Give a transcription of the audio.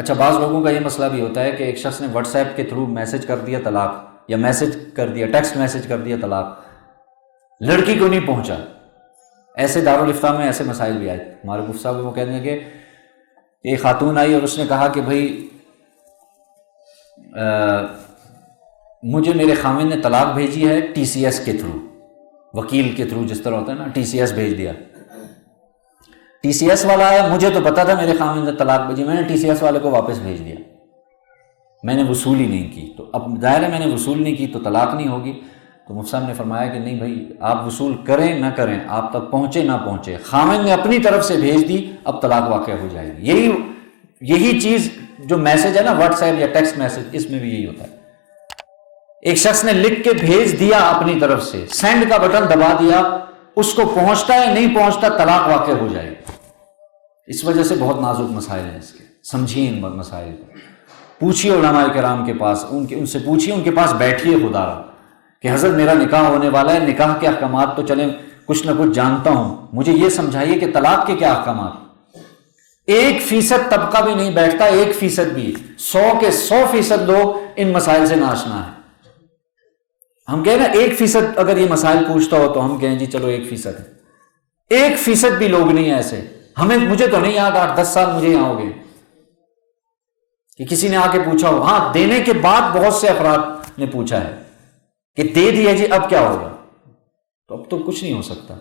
اچھا، بعض لوگوں کا یہ مسئلہ بھی ہوتا ہے کہ ایک شخص نے واٹس ایپ کے تھرو میسج کر دیا طلاق، یا میسج کر دیا، ٹیکسٹ میسج کر دیا طلاق، لڑکی کو نہیں پہنچا. ایسے دارالافتاء میں ایسے مسائل بھی آئے. ہمارے مفتی صاحب وہ کہتے ہیں کہ ایک خاتون آئی اور اس نے کہا کہ بھائی مجھے میرے خاوند نے طلاق بھیجی ہے ٹی سی ایس کے تھرو، وکیل کے تھرو جس طرح ہوتا ہے نا، ٹی سی ایس بھیج دیا. ٹی سی ایس والا ہے، مجھے تو پتا تھا میرے خاوند نے طلاق بھیجی، میں نے ٹی سی ایس والے کو واپس بھیج دیا، میں نے وصول ہی نہیں کی. تو اب ظاہر ہے میں نے وصول نہیں کی تو طلاق نہیں ہوگی. تو مفتی صاحب نے فرمایا کہ نہیں بھائی، آپ وصول کریں نہ کریں، آپ تک پہنچے نہ پہنچے، خاوند نے اپنی طرف سے بھیج دی، اب طلاق واقع ہو جائے گی. یہی چیز جو میسج ہے نا واٹس ایپ یا ٹیکسٹ میسج، اس میں بھی یہی ہوتا ہے. ایک شخص نے لکھ کے بھیج دیا اپنی طرف سے، سینڈ کا بٹن دبا دیا، اس کو پہنچتا ہے نہیں پہنچتا، طلاق واقع ہو جائے گی. اس وجہ سے بہت نازک مسائل ہیں اس کے، سمجھیے ان مسائل کو. پوچھیے علماء کرام کے پاس، ان سے پوچھیے، ان کے پاس بیٹھیے خدا را کہ حضرت میرا نکاح ہونے والا ہے، نکاح کے احکامات تو چلیں کچھ نہ کچھ جانتا ہوں، مجھے یہ سمجھائیے کہ طلاق کے کیا احکامات. 1% طبقہ بھی نہیں بیٹھتا، 1% بھی، 100 کے 100% لوگ ان مسائل سے ناشنا ہیں. ہم کہیں نا 1% اگر یہ مسائل پوچھتا ہو تو ہم کہیں جی چلو 1% ہے. 1% بھی لوگ نہیں ہیں ایسے. مجھے تو نہیں یاد 8-10 سال مجھے یہاں ہو گئے کہ کسی نے آ کے پوچھا ہو. ہاں، دینے کے بعد بہت سے افراد نے پوچھا ہے کہ دے دیا جی اب کیا ہوگا. تو اب تو کچھ نہیں ہو سکتا.